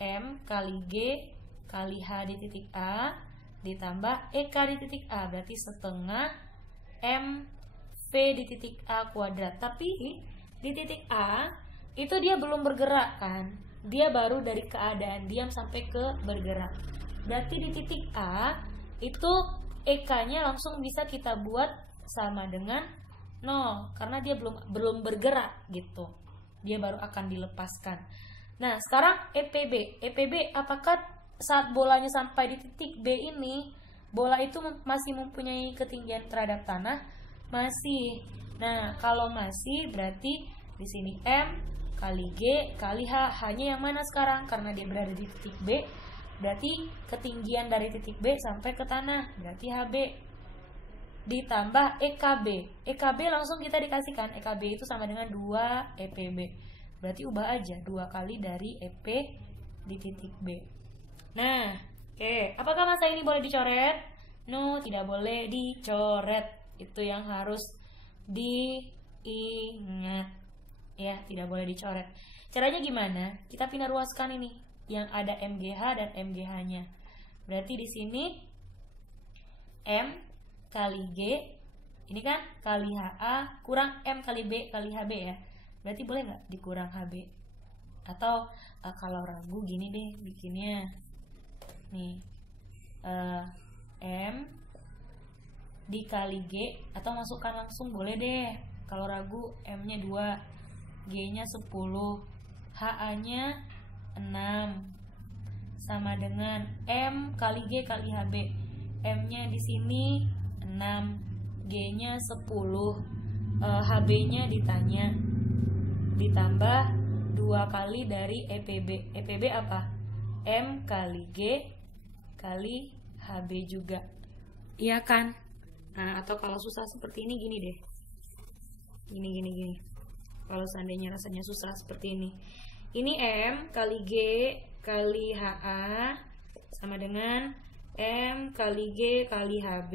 M kali G kali H di titik A ditambah EK di titik A. Berarti setengah M V di titik A kuadrat. Tapi di titik A itu dia belum bergerak kan. Dia baru dari keadaan diam sampai ke bergerak. Berarti di titik A itu EK-nya langsung bisa kita buat sama dengan 0 karena dia belum bergerak gitu. Dia baru akan dilepaskan. Nah, sekarang EPB. EPB apakah saat bolanya sampai di titik B ini, bola itu masih mempunyai ketinggian terhadap tanah? Masih. Nah, kalau masih berarti di sini M kali G kali H. H-nya yang mana sekarang? Karena dia berada di titik B. Berarti ketinggian dari titik B sampai ke tanah, berarti HB ditambah EKB. EKB langsung kita dikasihkan, EKB itu sama dengan 2 EPB. Berarti ubah aja 2 kali dari EP di titik B. Nah, oke, apakah masa ini boleh dicoret? No, tidak boleh dicoret. Itu yang harus diingat. Ya, tidak boleh dicoret. Caranya gimana? Kita pindah ruaskan ini yang ada MGH dan MGH-nya. Berarti di sini M kali G, ini kan kali HA kurang M kali B kali HB ya. Berarti boleh nggak dikurang HB? Atau kalau ragu gini deh bikinnya. Nih, M dikali G atau masukkan langsung boleh deh. Kalau ragu M-nya 2, G-nya 10, HA-nya 6 sama dengan M kali G kali HB. M-nya di sini 6, G-nya 10, HB-nya ditanya ditambah 2 kali dari EPB. EPB apa? M kali G kali HB juga. Iya kan? Nah, atau kalau susah seperti ini gini deh. Gini. Kalau seandainya rasanya susah seperti ini. Ini M kali G kali HA sama dengan M kali G kali HB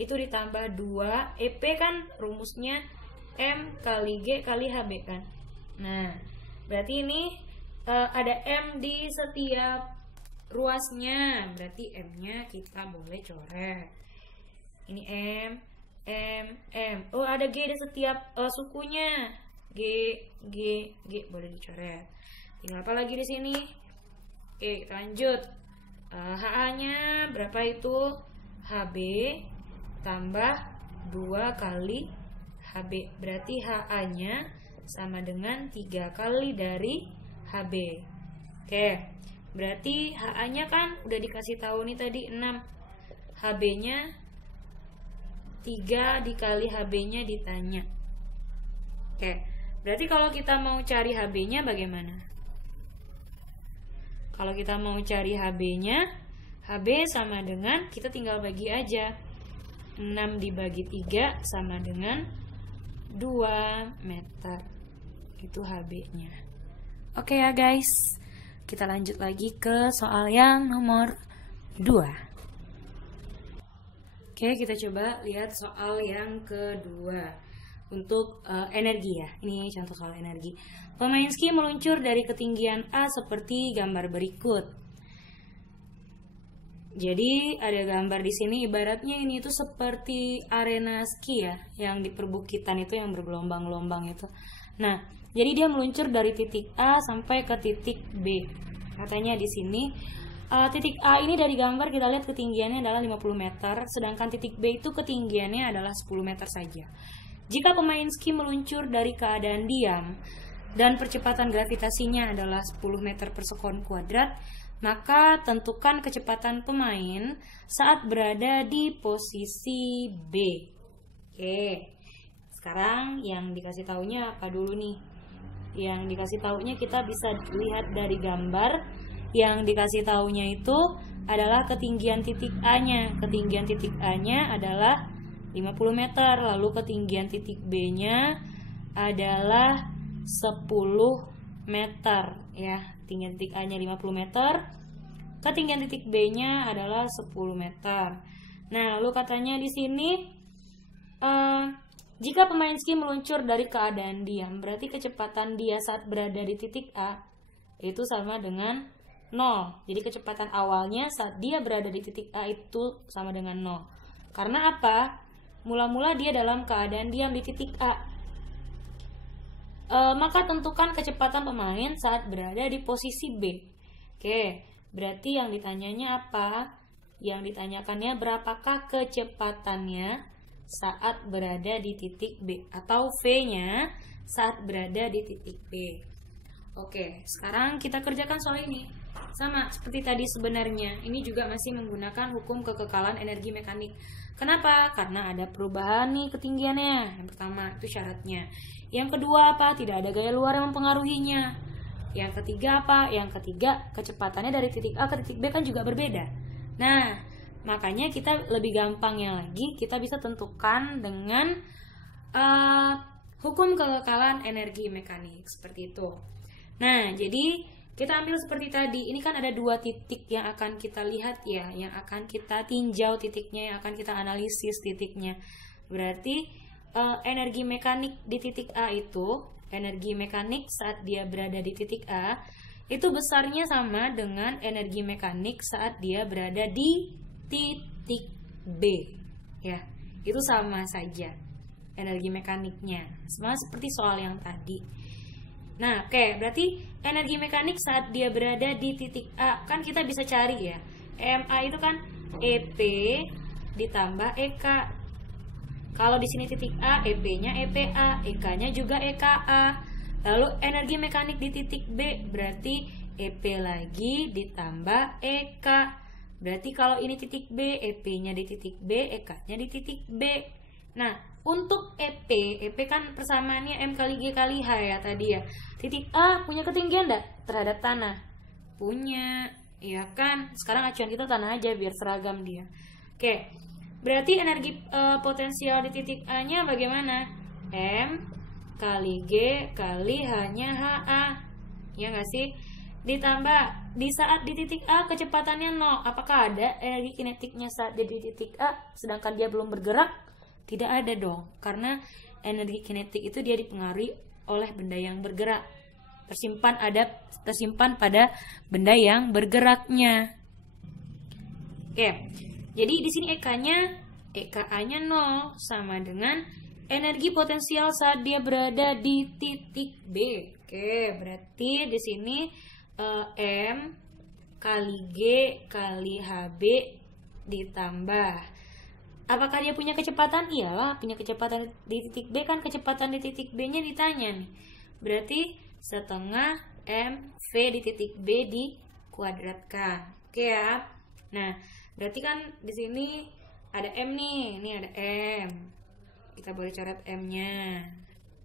itu ditambah 2. EP kan rumusnya M kali G kali HB kan. Nah, berarti ini ada M di setiap ruasnya. Berarti M-nya kita boleh coret. Ini M. Oh, ada G di setiap sukunya. G boleh dicoret. Tinggal apa lagi di sini? Oke, kita lanjut. HA-nya berapa itu? HB tambah 2 kali HB. Berarti HA-nya sama dengan 3 kali dari HB. Oke. Berarti HA-nya kan udah dikasih tahu nih tadi 6. HB-nya 3 dikali HB-nya ditanya. Oke, berarti kalau kita mau cari HB-nya bagaimana? Kalau kita mau cari HB-nya, HB sama dengan, kita tinggal bagi aja. 6 dibagi 3 sama dengan 2 meter. Itu HB-nya. Oke ya guys, kita lanjut lagi ke soal yang nomor 2. Oke, kita coba lihat soal yang kedua. Untuk energi ya, ini contoh soal energi. Pemain ski meluncur dari ketinggian A seperti gambar berikut. Jadi ada gambar di sini, ibaratnya ini itu seperti arena ski ya, yang di perbukitan itu yang bergelombang-gelombang itu. Nah, jadi dia meluncur dari titik A sampai ke titik B. Katanya di sini titik A ini dari gambar kita lihat ketinggiannya adalah 50 meter, sedangkan titik B itu ketinggiannya adalah 10 meter saja. Jika pemain ski meluncur dari keadaan diam dan percepatan gravitasinya adalah 10 meter per sekon kuadrat, maka tentukan kecepatan pemain saat berada di posisi B. Oke, sekarang yang dikasih taunya apa dulu nih? Yang dikasih taunya kita bisa lihat dari gambar. Yang dikasih taunya itu adalah ketinggian titik A-nya. Ketinggian titik A-nya adalah 50 meter, lalu ketinggian titik B-nya adalah 10 meter ya. Ketinggian titik A-nya 50 meter, ketinggian titik B-nya adalah 10 meter. Nah, lalu katanya di sini jika pemain ski meluncur dari keadaan diam, berarti kecepatan dia saat berada di titik A itu sama dengan 0. Jadi kecepatan awalnya saat dia berada di titik A itu sama dengan 0. Karena apa? Mula-mula dia dalam keadaan diam di titik A. Maka tentukan kecepatan pemain saat berada di posisi B. Oke, berarti yang ditanyanya apa? Yang ditanyakannya berapakah kecepatannya saat berada di titik B, atau V-nya saat berada di titik B. Oke, sekarang kita kerjakan soal ini. Sama seperti tadi sebenarnya, ini juga masih menggunakan hukum kekekalan energi mekanik. Kenapa? Karena ada perubahan nih ketinggiannya. Yang pertama, itu syaratnya. Yang kedua apa? Tidak ada gaya luar yang mempengaruhinya. Yang ketiga apa? Yang ketiga, kecepatannya dari titik A ke titik B kan juga berbeda. Nah, makanya kita lebih gampangnya lagi, kita bisa tentukan dengan hukum kekekalan energi mekanik. Seperti itu. Nah, jadi kita ambil seperti tadi. Ini kan ada 2 titik yang akan kita lihat ya, yang akan kita tinjau titiknya, yang akan kita analisis titiknya. Berarti energi mekanik di titik A itu, energi mekanik saat dia berada di titik A itu besarnya sama dengan energi mekanik saat dia berada di titik B. Ya, itu sama saja energi mekaniknya, sama seperti soal yang tadi. Nah, oke, berarti energi mekanik saat dia berada di titik A kan kita bisa cari ya. EMA itu kan EP ditambah EK. Kalau di sini titik A, EP-nya EPA, EK-nya juga EKA. Lalu energi mekanik di titik B berarti EP lagi ditambah EK. Berarti kalau ini titik B, EP-nya di titik B, EK-nya di titik B. Nah, untuk EP kan persamaannya M kali G kali H ya tadi ya. Titik A punya ketinggian enggak terhadap tanah? Punya, ya kan? Sekarang acuan kita tanah aja biar seragam dia. Oke. Berarti energi potensial di titik A-nya bagaimana? M kali G kali H-nya HA. Ya nggak sih? Ditambah, di saat di titik A kecepatannya 0. Apakah ada energi kinetiknya saat dia di titik A sedangkan dia belum bergerak? Tidak ada dong. Karena energi kinetik itu dia dipengaruhi oleh benda yang bergerak. Tersimpan pada benda yang bergeraknya. Oke. Jadi di sini EKA-nya 0 sama dengan energi potensial saat dia berada di titik B. Oke, berarti di sini M kali G kali HB ditambah. Apakah dia punya kecepatan? Iyalah, punya kecepatan di titik B kan, kecepatan di titik B-nya ditanya nih. Berarti setengah MV di titik B kuadratkan. Oke ya. Nah, berarti kan di sini ada M nih. Ini ada M. Kita boleh coret M-nya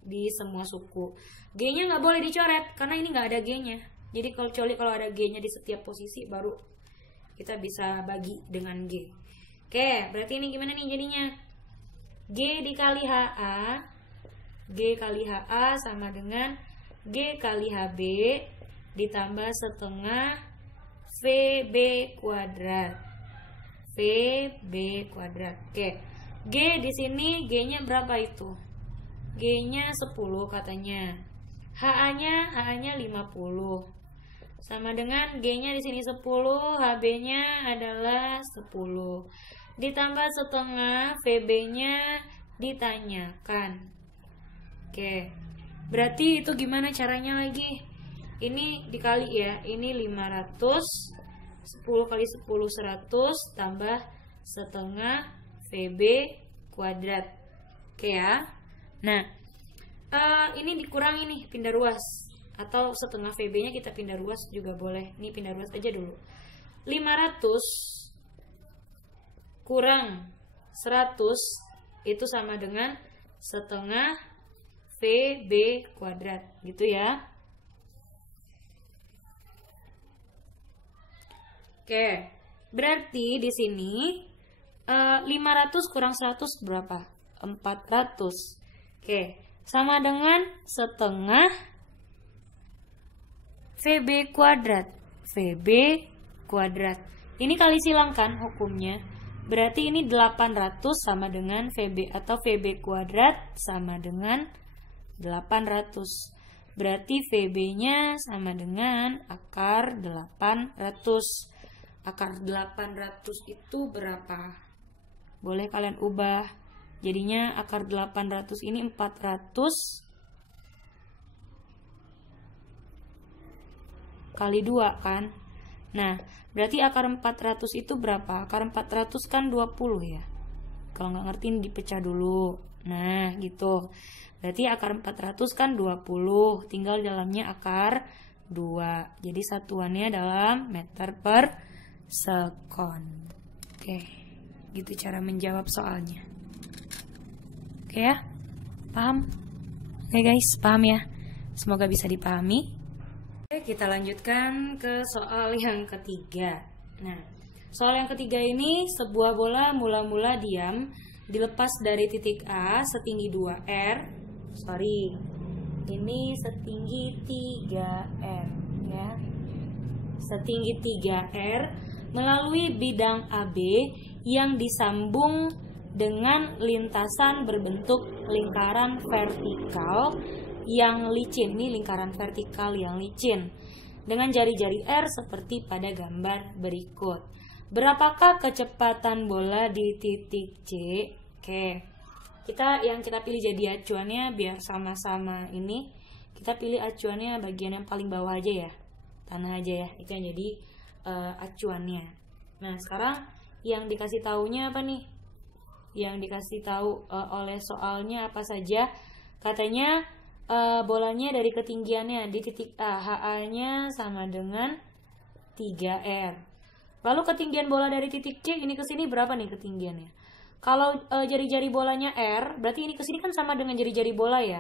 di semua suku. G-nya nggak boleh dicoret karena ini nggak ada G-nya. Jadi kalau ada G-nya di setiap posisi baru kita bisa bagi dengan G. Oke, berarti ini gimana nih jadinya? G dikali HA, G kali HA sama dengan G kali HB ditambah setengah VB kuadrat. VB kuadrat. Oke. G di sini G-nya berapa itu? G-nya 10 katanya. HA-nya 50. Sama dengan G-nya di sini 10, HB-nya adalah 10. Ditambah setengah VB-nya ditanyakan. Oke. Berarti itu gimana caranya lagi? Ini dikali ya. Ini 500. 10 kali 10 100 tambah setengah VB kuadrat. Oke ya. Nah, ini dikurangi nih, pindah ruas. Atau setengah VB-nya kita pindah ruas juga boleh. Ini pindah ruas aja dulu. 500 kurang 100 itu sama dengan setengah VB kuadrat. Gitu ya. Oke, berarti di sini 500 kurang 100 berapa? 400. Oke, sama dengan setengah VB kuadrat. VB kuadrat. Ini kali silang kan hukumnya. Berarti ini 800 sama dengan VB atau VB kuadrat sama dengan 800. Berarti VB-nya sama dengan akar 800. Akar 800 itu berapa? Boleh kalian ubah. Jadinya akar 800 ini 400 kali 2 kan? Nah, berarti akar 400 itu berapa? Akar 400 kan 20 ya. Kalau nggak ngerti dipecah dulu. Nah, gitu. Berarti akar 400 kan 20. Tinggal dalamnya akar 2. Jadi satuannya dalam meter per sekon. Oke, gitu cara menjawab soalnya. Oke ya, paham? Oke guys, paham ya? Semoga bisa dipahami. Oke, kita lanjutkan ke soal yang ketiga. Nah, soal yang ketiga ini sebuah bola mula-mula diam dilepas dari titik A setinggi 2R. Ini setinggi 3R ya. Setinggi 3R melalui bidang AB yang disambung dengan lintasan berbentuk lingkaran vertikal yang licin. Ini lingkaran vertikal yang licin dengan jari-jari R seperti pada gambar berikut. Berapakah kecepatan bola di titik C? Oke, kita pilih jadi acuannya biar sama-sama ini. Kita pilih acuannya bagian yang paling bawah aja ya, tanah aja ya, itu yang jadi acuannya. Nah, sekarang yang dikasih taunya apa nih? Yang dikasih tahu oleh soalnya apa saja? Katanya bolanya dari ketinggiannya di titik A, HA-nya sama dengan 3R. Lalu ketinggian bola dari titik C ini ke sini berapa nih ketinggiannya? Kalau jari-jari bolanya R, berarti ini ke sini kan sama dengan jari-jari bola ya.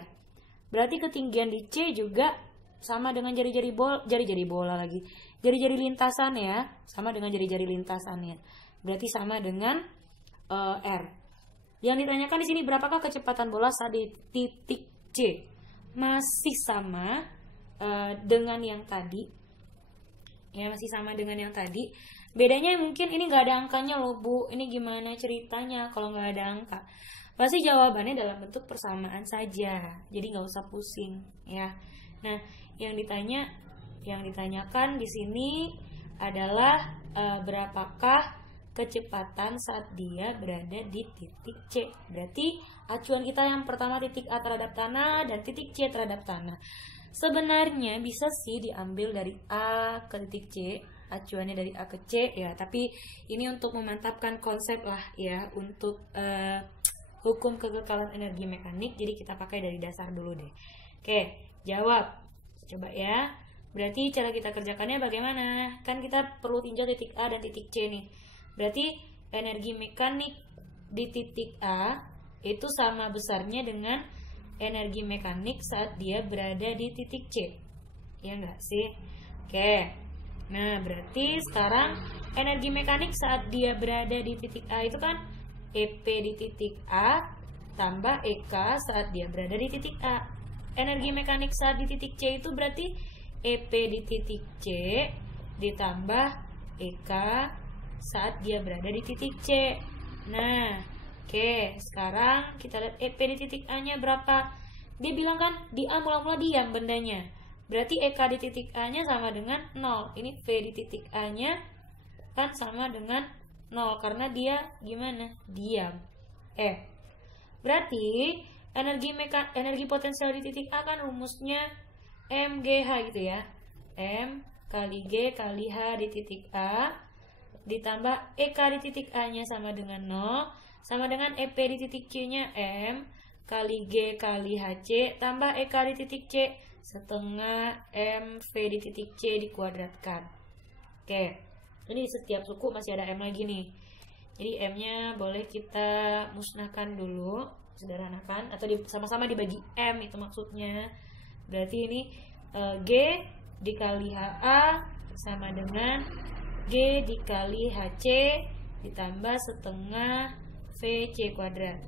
Berarti ketinggian di C juga sama dengan jari-jari bola lagi. Jari-jari lintasan ya, sama dengan jari-jari lintasannya. Berarti sama dengan R. Yang ditanyakan di sini berapakah kecepatan bola saat di titik C? Masih sama dengan yang tadi. Ya, masih sama dengan yang tadi. Bedanya mungkin ini nggak ada angkanya loh Bu. Ini gimana ceritanya kalau nggak ada angka? Pasti jawabannya dalam bentuk persamaan saja. Jadi nggak usah pusing ya. Nah, yang ditanyakan di sini adalah berapakah kecepatan saat dia berada di titik C. Berarti acuan kita yang pertama titik A terhadap tanah dan titik C terhadap tanah. Sebenarnya bisa sih diambil dari A ke titik C, acuannya dari A ke C ya, tapi ini untuk memantapkan konsep lah ya, untuk hukum kekekalan energi mekanik, jadi kita pakai dari dasar dulu deh. Oke, jawab. Coba ya. Berarti cara kita kerjakannya bagaimana? Kan kita perlu tinjau titik A dan titik C nih. Berarti energi mekanik di titik A itu sama besarnya dengan energi mekanik saat dia berada di titik C. Ya enggak sih? Oke. Nah, berarti sekarang energi mekanik saat dia berada di titik A itu kan EP di titik A tambah EK saat dia berada di titik A. Energi mekanik saat di titik C itu berarti EP di titik C ditambah EK saat dia berada di titik C. Nah, oke, sekarang kita lihat EP di titik A nya berapa. Dia bilang kan di A mula-mula diam bendanya. Berarti EK di titik A nya sama dengan 0. Ini V di titik A nya kan sama dengan 0 karena dia gimana? Diam. Berarti energi potensial di titik A kan rumusnya MGH gitu ya. M kali G kali H di titik A ditambah EK di titik A nya sama dengan 0 sama dengan EP di titik C nya M kali G kali HC tambah EK di titik C setengah MV di titik C dikuadratkan. Oke, ini setiap suku masih ada M lagi nih. Jadi M nya boleh kita musnahkan dulu, sederhanakan atau sama-sama dibagi M itu maksudnya. Berarti ini G dikali HA sama dengan G dikali HC ditambah setengah VC kuadrat.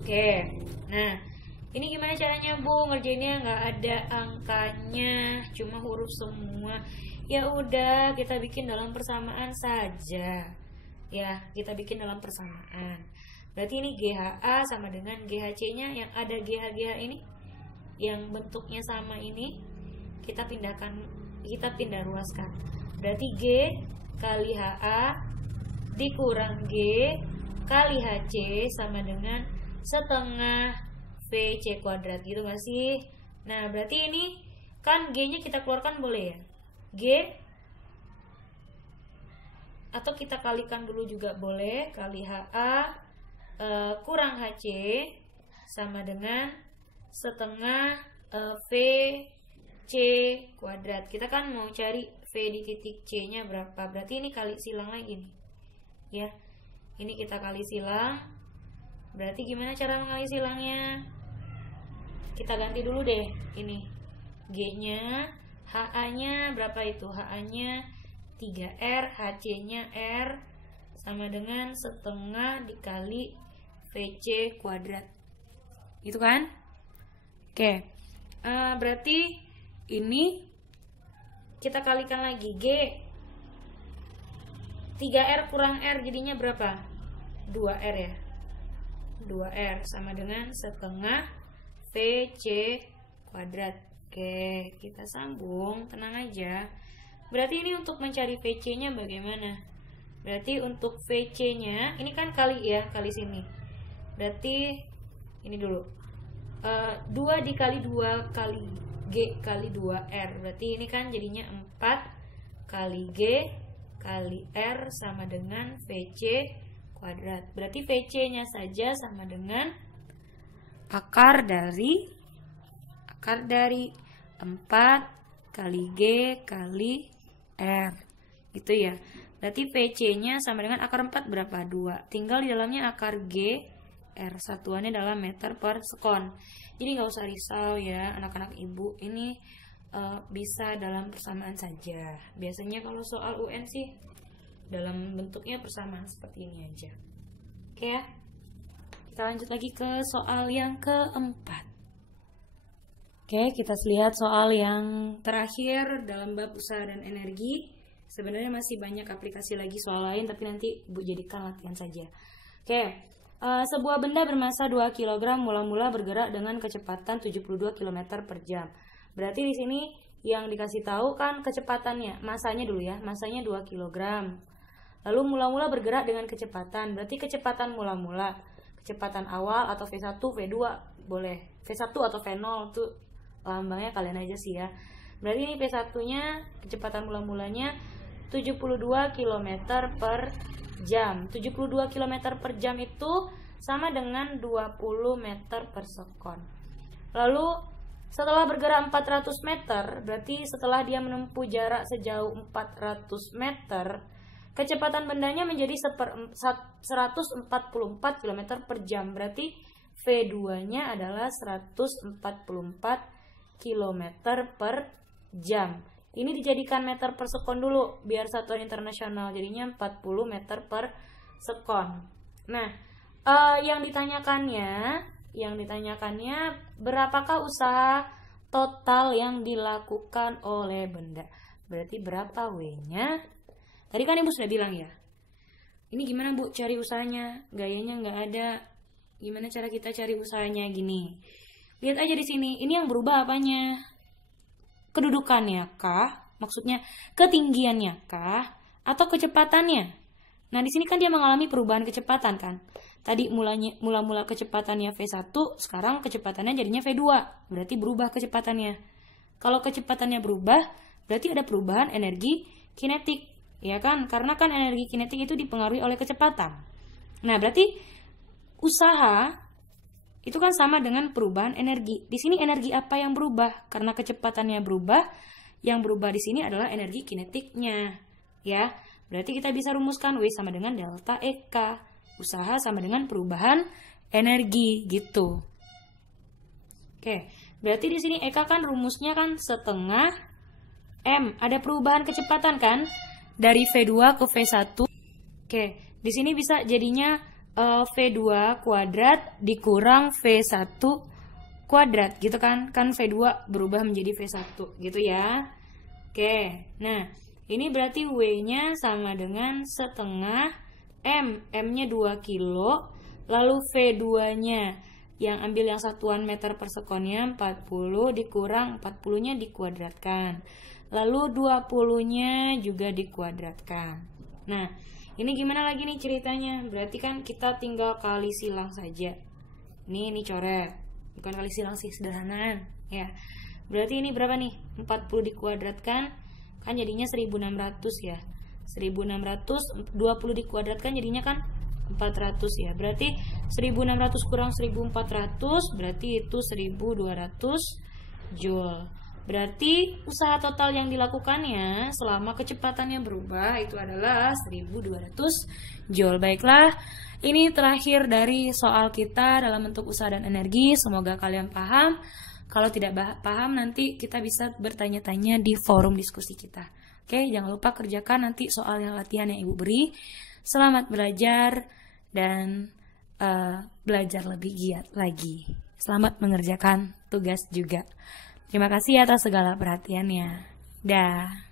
Oke, nah ini gimana caranya Bu? Ngerjainnya nggak ada angkanya, cuma huruf semua. Ya udah, kita bikin dalam persamaan saja. Ya, kita bikin dalam persamaan. Berarti ini GHA sama dengan GHC-nya yang ada GH-GH ini, yang bentuknya sama ini, kita pindah ruaskan. Berarti G kali HA dikurang G kali HC sama dengan setengah VC kuadrat gitu gak sih? Nah, berarti ini kan G-nya kita keluarkan boleh ya? G atau kita kalikan dulu juga boleh, kali HA kurang HC sama dengan setengah VC kuadrat. Kita kan mau cari V di titik C nya berapa, berarti ini kali silang lagi nih ya. Ini kita kali silang. Berarti gimana cara mengali silangnya? Kita ganti dulu deh ini G nya, HA nya berapa itu? HA nya 3R, HC nya R sama dengan setengah dikali VC kuadrat, gitu kan? Oke, berarti ini kita kalikan lagi G 3R kurang R jadinya berapa? 2R ya, 2R sama dengan setengah VC kuadrat. Oke, kita sambung, tenang aja. Berarti ini untuk mencari VC nya bagaimana? Berarti untuk VC nya ini kan kali ya, kali sini. Berarti ini dulu 2 dikali 2 kali G kali 2R. Berarti ini kan jadinya 4 kali G kali R sama dengan VC kuadrat. Berarti VC nya saja sama dengan akar dari 4 kali G kali R gitu ya. Berarti VC nya sama dengan akar 4 berapa? 2. Tinggal di dalamnya akar G R, satuannya dalam meter per sekon. Jadi nggak usah risau ya anak-anak ibu, ini bisa dalam persamaan saja. Biasanya kalau soal UN sih dalam bentuknya persamaan seperti ini aja. Oke ya, kita lanjut lagi ke soal yang keempat. Oke, kita lihat soal yang terakhir dalam bab usaha dan energi. Sebenarnya masih banyak aplikasi lagi soal lain, tapi nanti Bu jadikan latihan saja. Oke, sebuah benda bermasa 2 kg mula-mula bergerak dengan kecepatan 72 km per jam. Berarti di sini yang dikasih tahu kan kecepatannya, masanya dulu ya, masanya 2 kg. Lalu mula-mula bergerak dengan kecepatan, berarti kecepatan mula-mula, kecepatan awal atau V1, V2 boleh, V1 atau V0 tuh lambangnya kalian aja sih ya. Berarti ini P1-nya kecepatan mula-mulanya 72 km per jam. 72 km per jam itu sama dengan 20 meter per sekon. Lalu Setelah bergerak 400 meter, berarti setelah dia menempuh jarak sejauh 400 meter, kecepatan bendanya menjadi 144 km per jam. Berarti V2-nya adalah 144 km per jam. Ini dijadikan meter per sekon dulu, biar satuan internasional, jadinya 40 meter per sekon. Nah, yang ditanyakannya berapakah usaha total yang dilakukan oleh benda. Berarti berapa W-nya? Tadi kan Ibu sudah bilang ya. Ini gimana Bu cari usahanya? Gayanya nggak ada. Gimana cara kita cari usahanya? Gini. Lihat aja di sini. Ini yang berubah apanya? Kedudukannya kah? Maksudnya ketinggiannya kah? Atau kecepatannya? Nah, di sini kan dia mengalami perubahan kecepatan kan. Tadi mula kecepatannya V1, sekarang kecepatannya jadinya V2. Berarti berubah kecepatannya. Kalau kecepatannya berubah, berarti ada perubahan energi kinetik. Ya kan? Karena kan energi kinetik itu dipengaruhi oleh kecepatan. Nah, berarti usaha itu kan sama dengan perubahan energi. Di sini energi apa yang berubah? Karena kecepatannya berubah, yang berubah di sini adalah energi kinetiknya. Ya. Berarti kita bisa rumuskan W sama dengan delta EK. Usaha sama dengan perubahan energi gitu. Oke, berarti di sini EK kan rumusnya kan setengah M. Ada perubahan kecepatan kan dari V2 ke V1. Oke, di sini bisa jadinya V2 kuadrat dikurang V1 kuadrat gitu kan. Kan V2 berubah menjadi V1 gitu ya. Oke, nah ini berarti W-nya sama dengan setengah M. M-nya 2 kilo. Lalu V2-nya yang ambil yang satuan meter per sekonnya 40 dikurang 40-nya dikuadratkan. Lalu 20-nya juga dikuadratkan. Nah, ini gimana lagi nih ceritanya? Berarti kan kita tinggal kali silang saja. Ini coret. Bukan kali silang sih, sederhanaan ya. Berarti ini berapa nih? 40 dikuadratkan kan jadinya 1600 ya. 1600 20 dikuadratkan jadinya kan 400 ya. Berarti 1600 kurang 1400 berarti itu 1200 Joule. Berarti usaha total yang dilakukannya selama kecepatannya berubah itu adalah 1200 Joule. Baiklah, ini terakhir dari soal kita dalam bentuk usaha dan energi. Semoga kalian paham. Kalau tidak paham nanti kita bisa bertanya-tanya di forum diskusi kita. Oke, jangan lupa kerjakan nanti soal yang latihan yang Ibu beri. Selamat belajar dan belajar lebih giat lagi. Selamat mengerjakan tugas juga. Terima kasih atas segala perhatiannya. Dah.